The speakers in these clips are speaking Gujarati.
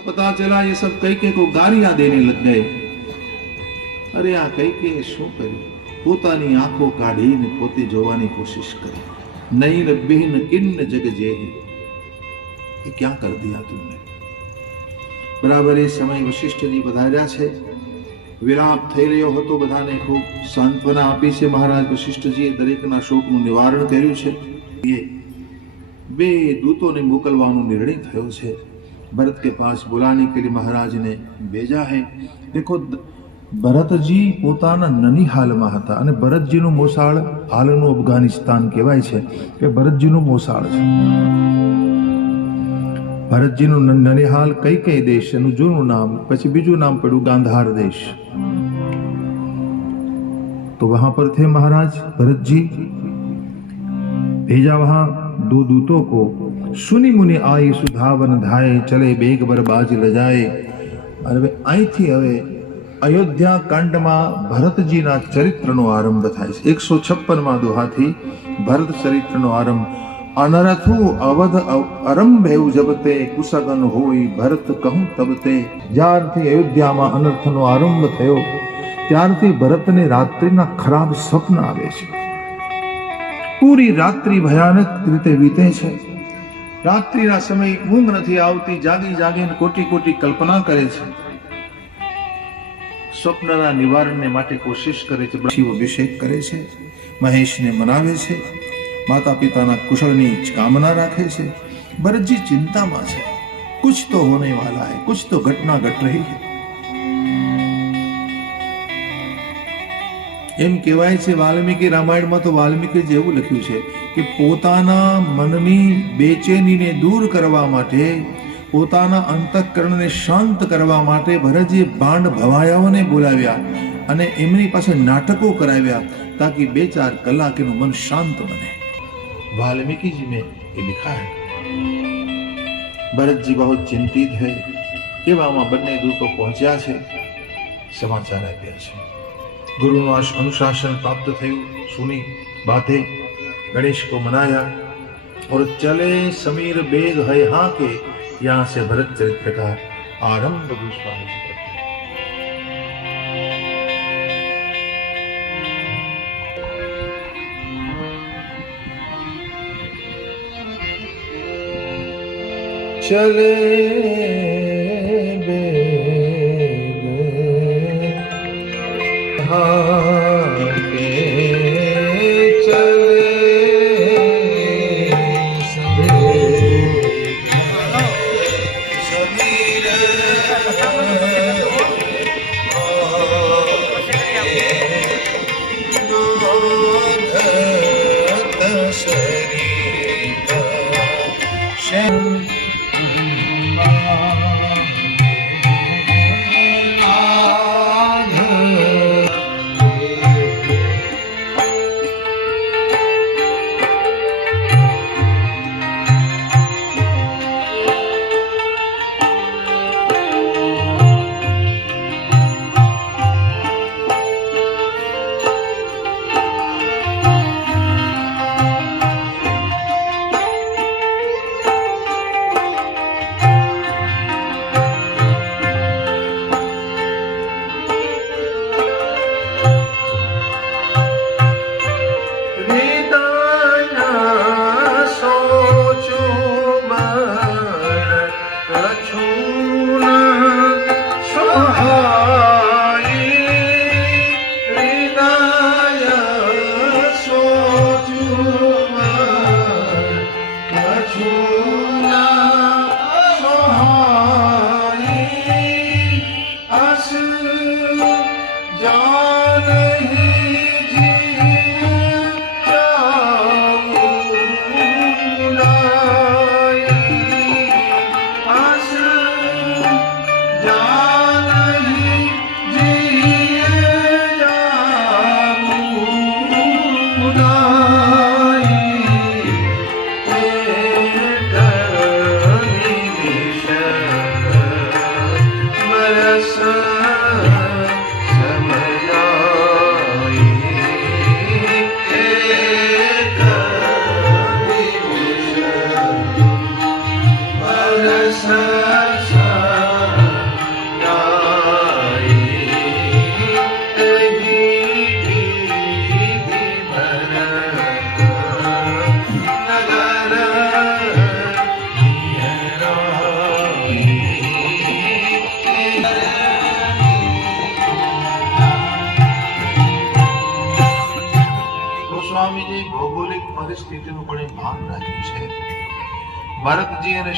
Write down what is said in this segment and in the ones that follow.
पता चला ये सब कैके को गालियां देने लग गए। अरे आ कैके શું કર્યું? પોતાની આંખો કાઢીને પોતે જોવાની કોશિશ કરી। નૈર બિન કિન્ન જગ જેહી, ये क्या कर दिया तुमने? બરાબર એ સમય વશિષ્ઠજી પધાર્યા છે। વિલાપ થઈ રહ્યો હતો, બધાને ખૂબ સાંત્વના આપી છે મહારાજ વશિષ્ઠજીએ, દરેકના શોકનું નિવારણ કર્યું છે। એ બે દૂતોને મોકલવાનો નિર્ણય થયો છે। भरत के पास बुलाने के लिए महाराज ने भेजा है। देखो भरतजी પોતાના નનિહાલમાં હતા અને ભરતજીનું મોસાળ હાલનું અફઘાનિસ્તાન કહેવાય છે કે ભરતજીનું મોસાળ છે। ભરતજીનું નનિહાલ કઈ કઈ દેશ એનું જૂનું નામ, પછી બીજું નામ પડ્યું ગાંધાર देश। तो वहां पर थे महाराज भरत जी। भेजा वहां दो दूतों को। सुनी मुनि आई सुधावन धाय, चले बेग बर बाज लजाए। હવે અહીંથી હવે અયોધ્યા કાંડમાં ભરતજીના ચરિત્રનો આરંભ થાય છે। 156મા દોહાથી ભરત ચરિત્રનો આરંભ। અનરથું અવધ આરંભેવું જબતે, કુસગન હોય ભરત કહું તબતે। જ્યારથી અયોધ્યામાં અનર્થનો આરંભ થયો ત્યારથી ભરતને રાત્રિના ખરાબ સ્વપ્ન આવે છે। પૂરી રાત્રિ ભયાનક રીતે વીતે છે। રાત્રિના સમય ઊંઘ નથી આવતી, જાગી જાગીને કોટી કોટી કલ્પના કરે છે। સ્વપ્નના નિવારણને માટે કોશિશ કરે છે, શિવ અભિષેક કરે છે, મહેશને મનાવે છે, માતા પિતાના કુશળની કામના રાખે છે। ભરતજી ચિંતામાં છે, कुछ तो होने वाला है, कुछ तो घटना घट रही है। એમ કહેવાય છે વાલ્મીકી રામાયણમાં તો વાલ્મીકી જેવું લખ્યું છે કે પોતાના મનની બેચેનીને દૂર કરવા માટે, પોતાના અંતઃકરણને શાંત કરવા માટે ભરતજીએ ભાંડ ભવાયાઓને બોલાવ્યા અને એમની પાસે નાટકો કરાવ્યા તાકી 2-4 કલાક એનું મન શાંત બને। वाल्मीकि जी में ये लिखा है। भरत जी बहुत चिंतित है। એવામાં બંને દૂતો પહોંચ્યા છે, સમાચાર આપ્યા છે। गुरुનું अनुशासन प्राप्त થયું। सुनी बातें, गणेश को मनाया और चले समीर बेग है हाँ के। यहाँ से भरत चरित्र का आरंभ गोस्वामी जी करते हैं। चले પરિસ્થિતિનું પણ ભાન રાખ્યું છે. ભરતજી અને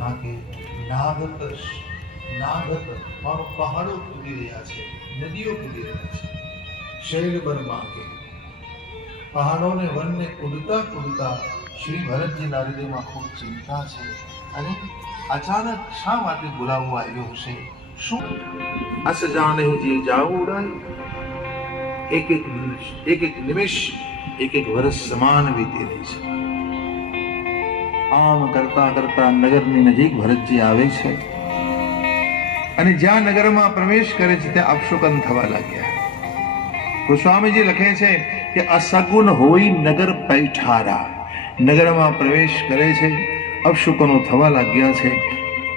હા કે નાગત મારો પહાડો કૂદી રહ્યા છે, નદીઓ કૂદી રહ્યા છે. શૈલ બરમાં કે પહાડોને વનને કૂદતા શ્રી ભરતજીના હૃદયમાં ખૂબ ચિંતા છે. અને અચાનક શા માટે બોલાવવા આવ્યો હશે? શું અસ જાણે જે જાવ ઉડાય, એક નિમિષ એક વર્ષ સમાન વીતી રહી છે. આમ કરતા નગરની નજીક ભરતજી આવે છે અને જ્યાં નગરમાં પ્રવેશ કરે છે ત્યાં અપશુકન થવા લાગ્યા. ગોસ્વામીજી લખે છે કે અસગુન હોય નગર પૈઠારા, નગરમાં પ્રવેશ કરે છે, અપશુકનો થવા લાગ્યા છે.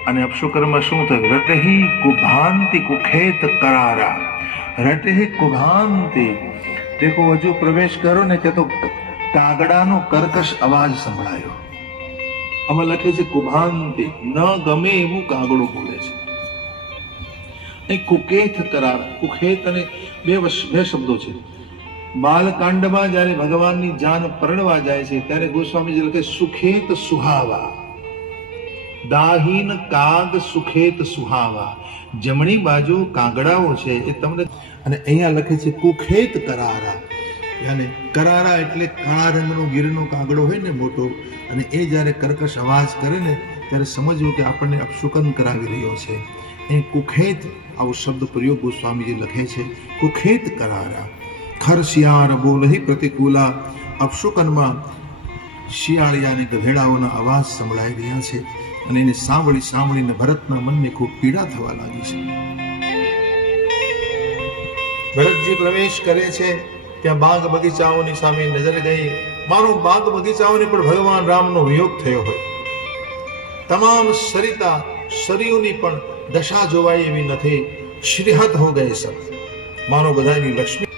અને અપશુકનમાં શું થયું? રટહી કુભાંતિ કુખેત કરારા, રટહી કુભાંતિ. દેખો હજુ પ્રવેશ કરો ને કે તો કાગડાનો કર્કશ અવાજ સંભળાયો. આમાં લખે છે કુભાંતિ, ન ગમે એવું કાગડું બોલે છે. અહીં કુકેત કરાર, કુખેત અને બે શબ્દો છે. બાલકાંડમાં જ્યારે ભગવાનની જાન પરણવા જાય છે ત્યારે ગોસ્વામીજી લખે સુખેત સુહાવા, દાહીન કાગ સુખેત સુહાવા. જમણી બાજુ કાગડાઓ છે એ તમને, અને અહીંયા લખે છે કુખેત કરારા. યાને કરારા એટલે કાળા રંગનો ગીરનો કાગડો હોય ને મોટો, અને એ જ્યારે કર્કશ અવાજ કરે ને ત્યારે સમજવું કે આપણને અપશુકન કરાવી રહ્યો છે. એ કુખેત આવો શબ્દ પ્રયોગ ગોસ્વામીજી લખે છે. કુખેત કરારા, ખર શિયાળ બોલહી પ્રતિકૂલા. અપશુકનમાં શિયાળિયા અને ગધેડાઓના અવાજ સંભળાઈ રહ્યા છે અને એને સાંભળીને ભરતના મનને ખૂબ પીડા થવા લાગી છે. ભરતજી પ્રવેશ કરે છે ત્યાં બાગ બગીચાઓની સામે નજર ગઈ. મારો બાગ બગીચાઓને પણ ભગવાન રામનો વિયોગ થયો હોય. તમામ સરિતા સરિયુની પણ દશા જોવાય એવી નથી. શ્રીહદ હો ગયે સબ. માનો બધાની લક્ષ્મી,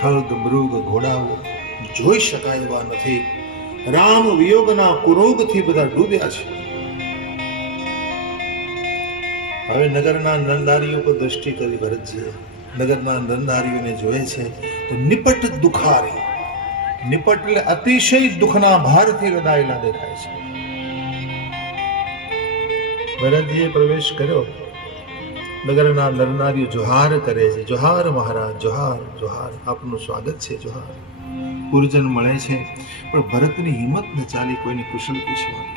ખગ મૃગ ઘોડાઓ જોઈ શકાય એવા નથી. રામ વિયોગના કુરોગથી બધા ડૂબ્યા છે. હવે નગરના નંદારીઓ પર દ્રષ્ટિ કરી ભરતજીએ. નગરના નંદારીઓને જોયે છે તો નિપટ દુખારી, નિપટ એટલે અતિશય દુઃખના ભારથી રડાયેલા દેખાય છે. ભરતજીએ પ્રવેશ કર્યો. નગરના નરનારીઓ જોહાર કરે છે. જોહાર મહારાજ, જોહાર જોહાર, આપનું સ્વાગત છે, જોહાર. પુરજન મળે છે પણ ભરતની હિંમત ન ચાલી કોઈને કુશળ પૂછવાની.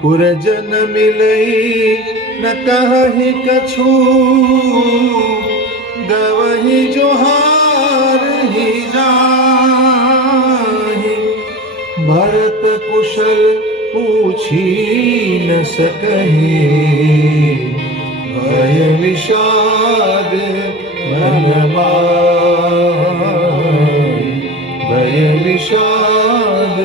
પુરજન મિલઈ ન કહી કછું, ગવહી જોહાર હી જાહી. ભરત કુશલ પૂછી ન સકહી, ભય વિષાદ મનમાં, ભય વિષાદ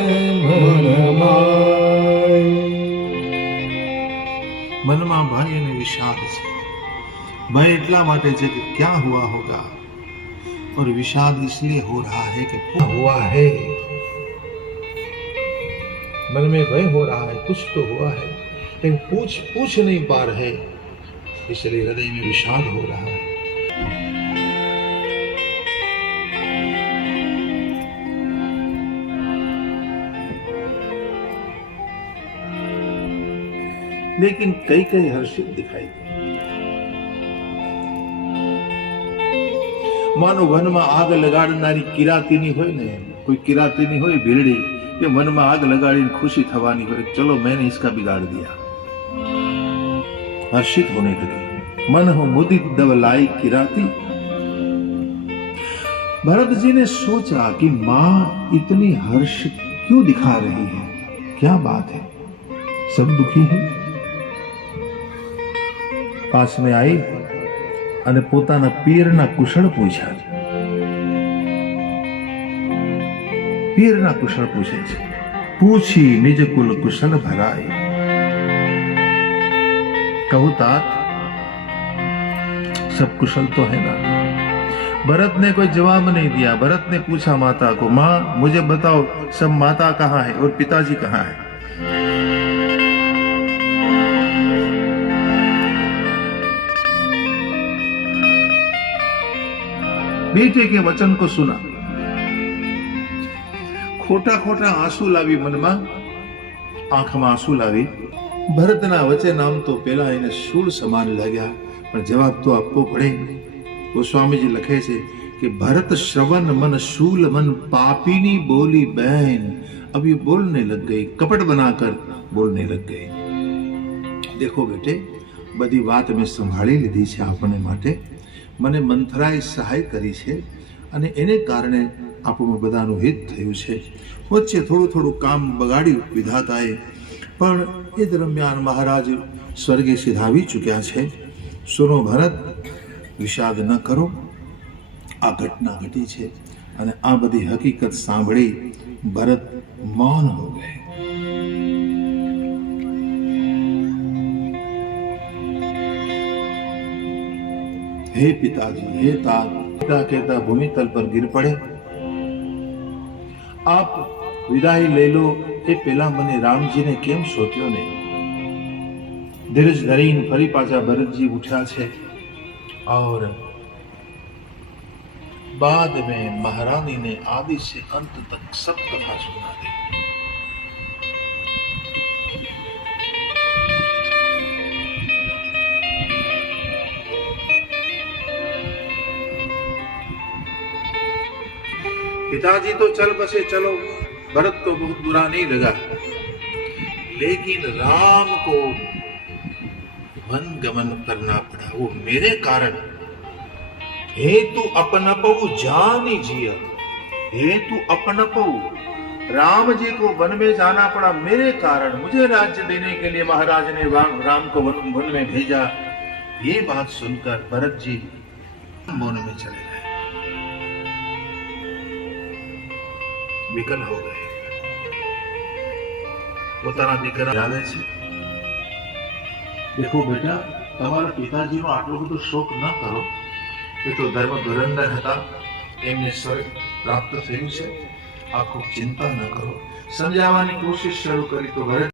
મનમાં ભય અને વિષાદ છે. भय इतना माटे છે कि क्या हुआ होगा, और विषाद इसलिए हो रहा है कि हुआ है. मन में भय हो रहा है, कुछ तो हुआ है लेकिन पूछ नहीं पा रहे, इसलिए हृदय में विषाद हो रहा है. लेकिन कई कई हर्षित दिखाई दे. मानो वનમાં આગ લગાડનારી કિરાતીની હોય ને, કોઈ કિરાતીની હોય ભીલડી, કે વનમાં આગ લગાડીને ખુશી થવાની હોય, ચલો मैंने इसका बिगाड़ दिया, हर्षित होने लगी. मन हो मुदित दवलाई किराती. भरत जी ने सोचा कि माँ इतनी हर्ष क्यों दिखा रही है, क्या बात है, सब दुखी है. पास में आई અને પોતાના પીરના કુશળ પૂછ્યા. પીરના કુશળ પૂછે છે. પૂછી નિજ કુલ કુશલ ભરાય. कहूं तात सब कुशल तो है ना. भरत ने कोई जवाब नहीं दिया. भरत ने पूछा माता को, माँ मुझे बताओ सब माता कहाँ है और पिताजी कहाँ है. बेटे के वचन को सुना. ખોટા ખોટા આંસુ લાવી મનમાં, આંખમાં આંસુ લાવી ભરતના વચન આમ તો પેલા એને શૂળ સમાન લાગ્યા, પણ જવાબ તો આપવો પડે. ગોસ્વામીજી લખે છે कि भरत श्रवण मन शूल मन पापीनी बोली बहन, अब ये बोलने लग गई, कपट बनाकर बोलने लग गई. देखो बेटे, बधी बात મેં સંભાળી લીધી છે આપને માટે. મને મંથરાએ સહાય કરી છે અને એને કારણે આપણું બધાનું હિત થયું છે. વચ્ચે થોડું થોડું કામ બગાડ્યું વિધાતાએ, પણ એ દરમિયાન મહારાજ સ્વર્ગે સિધાવી ચૂક્યા છે. સુનો ભરત, વિષાદ ન કરો. આ ઘટના ઘટી છે અને આ બધી હકીકત સાંભળી ભરત મૌન હો ગए. हे पिताजी, हे तात, पिता कहता भूमि तल पर गिर पड़े. आप विदाई ले लो એ પેલા મને રામજીને કેમ સોચ્યો નહીં? ધીરજ ધરીને ફરી પાછા ભરતજી ઉઠ્યા છે और बाद में महारानी ने आदि से अंत तक सब कथा सुना दी. पिताजी तो चल बसे, चलो. भरत को बहुत बुरा नहीं लगा, लेकिन राम को वन गमन करना पड़ा. वो मेरे कारण. हेतु अपनपऊ जानी जिया, हेतु अपनपऊ. राम जी को वन में जाना पड़ा मेरे कारण. मुझे राज्य देने के लिए महाराज ने राम को वन में भेजा. ये बात सुनकर भरत जी वन में चले गए, विकल हो गए. પોતાના દીકરા આવે છે, દેખો બેટા, તમારા પિતાજીનો આટલો બધો શોક ન કરો. એ તો ધર્મ ધુરંધર હતા, એમને સ્વર્ગ પ્રાપ્ત થયું છે. આ ખૂબ ચિંતા ન કરો. સમજાવવાની કોશિશ શરૂ કરી તો ભરત